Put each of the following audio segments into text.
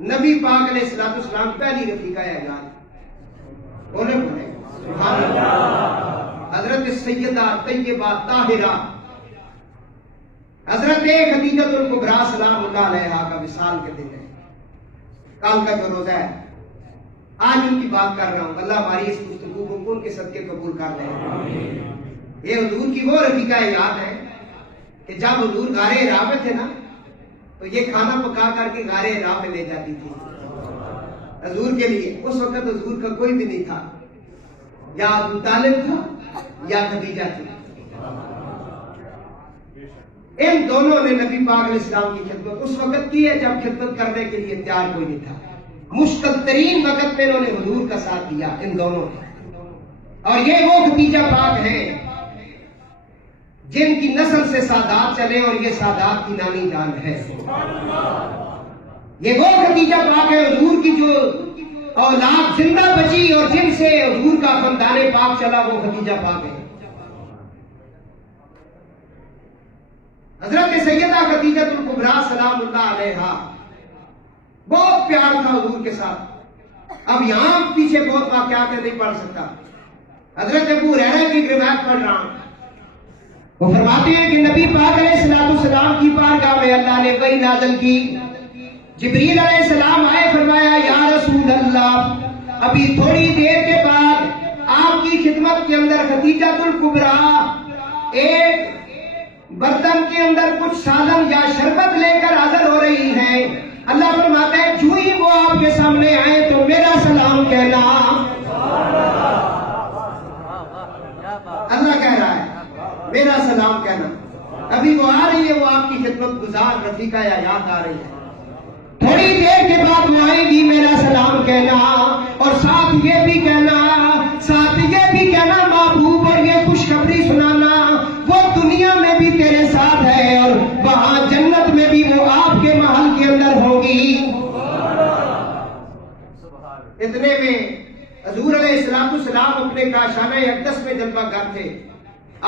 نبی پاک علیہ السلام پہلی رفیقہ اعجاز بولے سبحان اللہ، حضرت سیدہ طیبہ طاہرہ حضرت خدیجہ الکبریٰ سلام اللہ علیہا کا وصال کے دن ہے، کل کا جو روزہ ہے، آج ان کی بات کر رہا ہوں۔ اللہ ہماری اس گفتگو کو ان کے صدقے قبول کر لے۔ یہ حضور کی وہ رفیقہ یاد ہے کہ جب حضور غار حرا میں تھے نا تو یہ کھانا پکا کر کے غار حرا میں لے جاتی تھی حضور کے لیے۔ اس وقت حضور کا کوئی بھی نہیں تھا، یا ابو طالب تھا یا خدیجہ تھی۔ ان دونوں نے نبی پاک علیہ السلام کی خدمت اس وقت کی ہے جب خدمت کرنے کے لیے تیار کوئی نہیں تھا۔ مشکل ترین وقت میں انہوں نے حضور کا ساتھ دیا ان دونوں نے، اور یہ وہ خدیجہ پاک ہیں جن کی نسل سے سادات چلے، اور یہ سادات کی نانی جان ہے۔ یہ وہ خدیجہ پاک ہے حضور کی جو اولاد زندہ بچی اور جن سے حضور کا خاندان پاک چلا، وہ خدیجہ پاک ہے۔ حضرت سیدہ خدیجہ الکبریٰ سلام اللہ علیہا بہت پیار تھا حضور کے ساتھ۔ اب یہاں پیچھے بہت واقعات نہیں پڑھ سکتا، حضرت ابو ہریرہ کی روایت پڑھ رہا ہوں۔ وہ فرماتے ہیں کہ نبی پاک علیہ السلام کی بارگاہ میں اللہ نے وحی نازل کی۔ جبریل علیہ السلام آئے، فرمایا یا رسول اللہ، ابھی تھوڑی دیر کے بعد آپ کی خدمت کے اندر خدیجہ الکبریٰ ایک برتن کے اندر کچھ سالن یا شربت لے کر حاضر ہو رہی ہے۔ اللہ فرماتا ہے جو ہی وہ آپ کے سامنے آئے تو میرا سلام کہنا۔ اللہ کہہ رہا ہے میرا سلام کہنا۔ ابھی وہ آ رہی ہے، وہ آپ کی خدمت گزار رفیقہ یا یاد آ رہی ہے، تھوڑی دیر کے بعد وہ آئے گی، میرا سلام کہنا، اور ساتھ یہ بھی کہنا محبوب، اور یہ خوشخبری سنانا وہ دنیا میں بھی تیرے ساتھ ہے اور وہاں جنت میں بھی وہ آپ کے محل کے اندر ہوگی۔ اتنے میں حضور علیہ السلام اپنے کاشانہ اقدس میں جلوہ گر تھے۔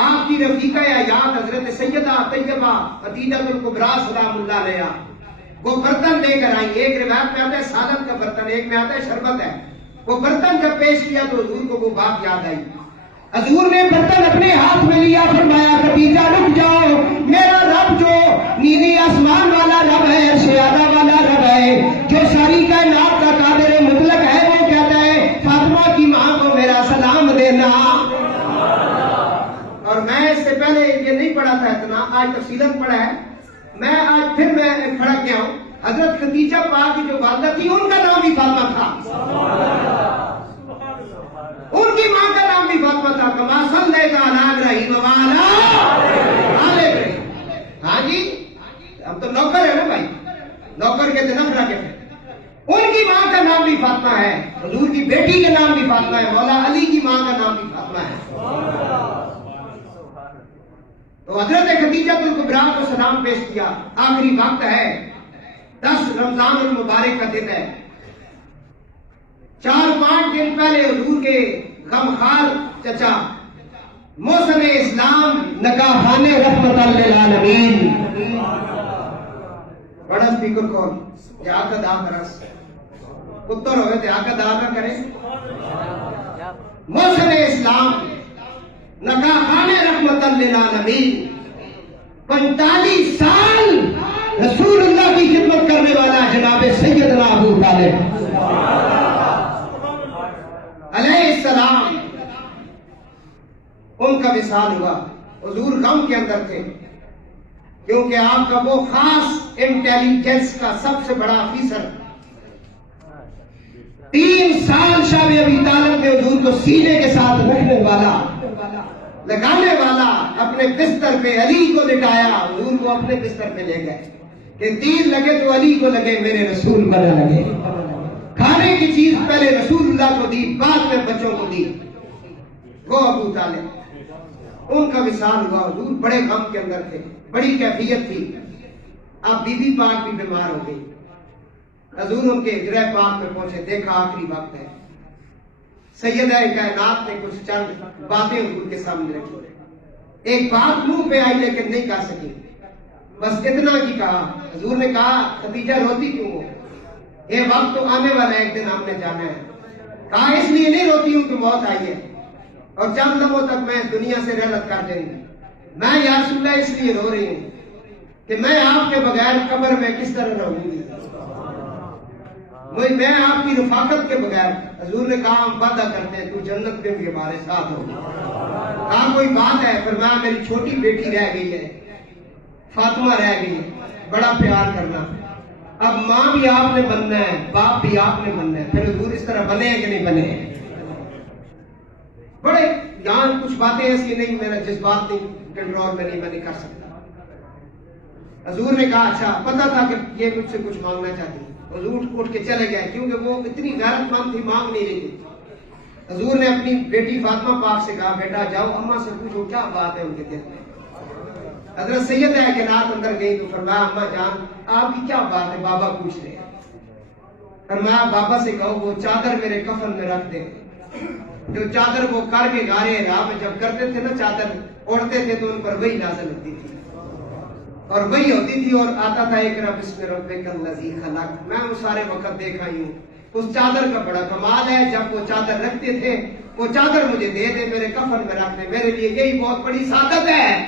آپ کی رفیقہ یاد حضرت سیدہ طیبہ خدیجہ الکبریٰ سلام اللہ علیہا وہ برتن لے کر آئی۔ ایک روایت میں آتا ہے سالن کا برتن، ایک میں آتا ہے شربت ہے۔ وہ برتن جب پیش کیا تو حضور کو وہ بات یاد آئی۔ حضور نے برتن اپنے ہاتھ میں لیا، فرمایا خدیجہ رک جاؤ، میرا رب جو نیلی آسمان والا رب ہے، عرش اعلیٰ والا رب ہے، جو ساری کائنات کا قادر مطلق ہے، وہ کہتا ہے فاطمہ کی ماں کو میرا سلام دینا۔ اور میں اس سے پہلے یہ نہیں پڑھا تھا اتنا، آج تفصیلاً پڑھا ہے، میں آج پھر میں کھڑک گیا ہوں۔ حضرت خدیجہ پاک کی جو والدہ تھی ان کا نام بھی فاطمہ تھا، ان کی ماں کا نام بھی فاطمہ تھا۔ کما صلیت علی ابراہیم وعلی آل ابراہیم۔ ہاں جی، اب تو نوکر ہے نا بھائی، نوکر کے دن رکھے تھے۔ ان کی ماں کا نام بھی فاطمہ ہے، حضور کی بیٹی کا نام بھی فاطمہ ہے، مولا علی کی ماں کا نام بھی فاطمہ ہے۔ تو حضرت خدیجہ الکبریٰ کو سلام پیش کیا۔ آخری وقت ہے، 10 رمضان المبارک کا دن ہے۔ 4-5 دن پہلے حضور کے غمخوار چچا محسن اسلام نگہبان رحمت للعالمین، بڑا سپیکر کون یہ آقا دا برس پتر ہوئے تھے، آقا دا نہ کرے۔ محسن اسلام نگہبان رحمت للعالمین 45 سال رسول اللہ کی خدمت کرنے والا جناب سیدنا ابو طالب علیہ السلام، ان کا وصال ہوا۔ حضور غم کے اندر تھے کیونکہ آپ کا وہ خاص انٹیلیجنس کا سب سے بڑا آفیسر 3 سال شاہ ابی طالب میں حضور کو سینے کے ساتھ رکھنے والا، لگانے والا، اپنے بستر پہ علی کو لٹایا، حضور کو اپنے بستر پہ لے گئے کہ تیر لگے تو علی کو لگے، میرے رسول کو نہ لگے۔ کھانے کی چیز پہلے رسول اللہ کو دی، بعد میں بچوں کو دی۔ وہ ابو طالب، ان کا وصال ہوا۔ حضور بڑے غم کے اندر تھے، بڑی کیفیت تھی۔ اب بی بی پاک بھی بیمار ہو گئی۔ حضور ان کے ہجرہ پاک میں پہنچے، دیکھا آخری وقت ہے۔ سیدہ کائنات نے کچھ چند باتیں حضور کے سامنے رکھی۔ ایک بات منہ پہ آئی لیکن نہیں کہہ سکی، بس اتنا کی کہا۔ حضور نے کہا خدیجہ روتی کیوں ہو؟ یہ وقت تو آنے والا ہے، ایک دن ہم نے جانا ہے. کہا اس لیے نہیں روتی ہوں کہ موت آئی ہے اور چند لمحوں تک میں دنیا سے رحلت کر دیں گی. میں یا رسول اللہ اس لیے رو رہی ہوں کہ میں آپ کے بغیر قبر میں کس طرح رہوں گی. میں آپ کی رفاقت کے بغیر، حضور نے کہا ہم وعدہ کرتے ہیں تو جنت میں بھی ہمارے ساتھ ہوگی. کہا کوئی بات ہے؟ فرمایا میری چھوٹی بیٹی رہ گئی ہے، فاطمہ رہ گئی ہے، بڑا پیار کرنا. اب ماں بھی آپ نے بننا ہے، باپ بھی آپ نے بننا ہے. پھر حضور اس طرح بنے ہیں کہ نہیں بنے ہیں؟ بڑے یہاں کچھ باتیں ایسی نہیں، میرا جذبات نہیں کنٹرول میں نہیں، میں نہیں کر سکتا. حضور نے کہا اچھا، پتا تھا کہ یہ مجھ سے کچھ مانگنا چاہتی ہے. حضور اٹھ کے چلے گئے کیونکہ وہ اتنی غیرت مند تھی، مانگ نہیں رہی تھی. حضور نے اپنی بیٹی فاطمہ پاک سے کہا بیٹا جاؤ اماں سے پوچھو کیا بات ہے ان کے دل میں. حضرت سید ہے کہ نات اندر گئی تو فرمایا اماں جان آپ کی کیا بات ہے؟ بابا پوچھ رہے ہیں. فرمایا بابا سے کہو وہ چادر میرے کفن میں رکھ دے. جو چادر وہ کر کے گارے راہ میں جب کرتے تھے نا، چادر اوڑھتے تھے تو ان پر وہی نازل ہوتی تھی اور وہی ہوتی تھی اور آتا تھا اقرا بسم ربک الذی خلق. میں وہ سارے وقت دیکھا ہی ہوں. اس چادر کا بڑا کمال ہے، جب وہ چادر رکھتے تھے وہ چادر مجھے دے دے، میرے کفن میں رکھ دے. میرے لیے یہی بہت بڑی سعادت ہے.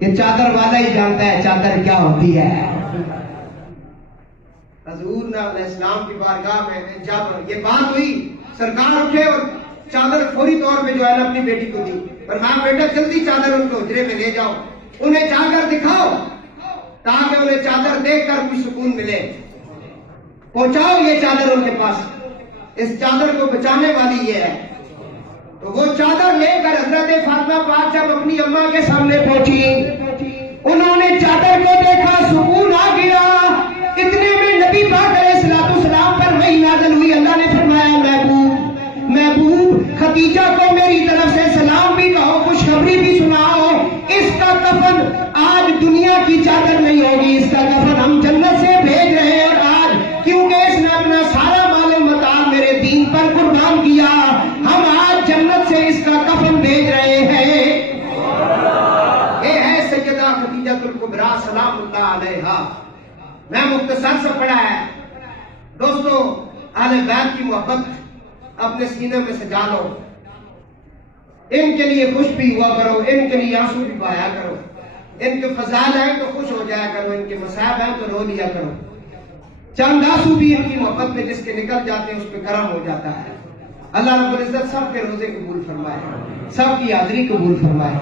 یہ چادر والا ہی جانتا ہے چادر کیا ہوتی ہے. حضور نے علیہ السلام کی بارگاہ میں جب یہ بات ہوئی، سرکار اٹھے اور چادر فوری طور پہ جو ہے نا اپنی بیٹی کو دی. فرمایا بیٹا جلدی چادر ان کو حجرے میں لے جاؤ، انہیں جا کر دکھاؤ تاکہ انہیں چادر دیکھ کر کچھ سکون ملے. پہنچاؤ یہ چادر ان کے پاس، اس چادر کو بچانے والی یہ ہے. تو وہ چادر لے کر حضرت فاطمہ پاک جب اپنی اماں کے سامنے پہنچی، انہوں نے چادر کو دیکھا، سکون آ گیا. اتنے میں نبی پاک علیہ السلام پر وحی نازل ہوئی. اللہ نے فرمایا محبوب خدیجہ کو میری طرف سے سلام بھی کہو، خوشخبری بھی سناؤ. اس کا کفن آج دنیا کی چادر نہیں ہوگی، اس کا کفن ہم جنت سے بھیج رہے ہیں. اور آج کیونکہ اس نے اپنا سارا مال و متاع میرے دین پر قربان کیا، ہم آج جنت سے اس کا کفن بھیج رہے ہیں. یہ ہے سیدہ خدیجہ الکبریٰ سلام اللہ علیہا. میں مختصر سے پڑھا ہے. دوستو اہل بیت کی محبت اپنے سینے میں سجا لو. ان کے لیے خوش بھی ہوا کرو، ان کے لیے آنسو بھی بہایا کرو. ان کے فضائل ہیں تو خوش ہو جایا کرو، ان کے مصائب ہیں تو رو لیا کرو. چند آنسو بھی ان کی محبت میں جس کے نکل جاتے ہیں اس پہ کرم ہو جاتا ہے. اللہ رب العزت سب کے روزے قبول فرمائے، سب کی حاضری قبول فرمائے.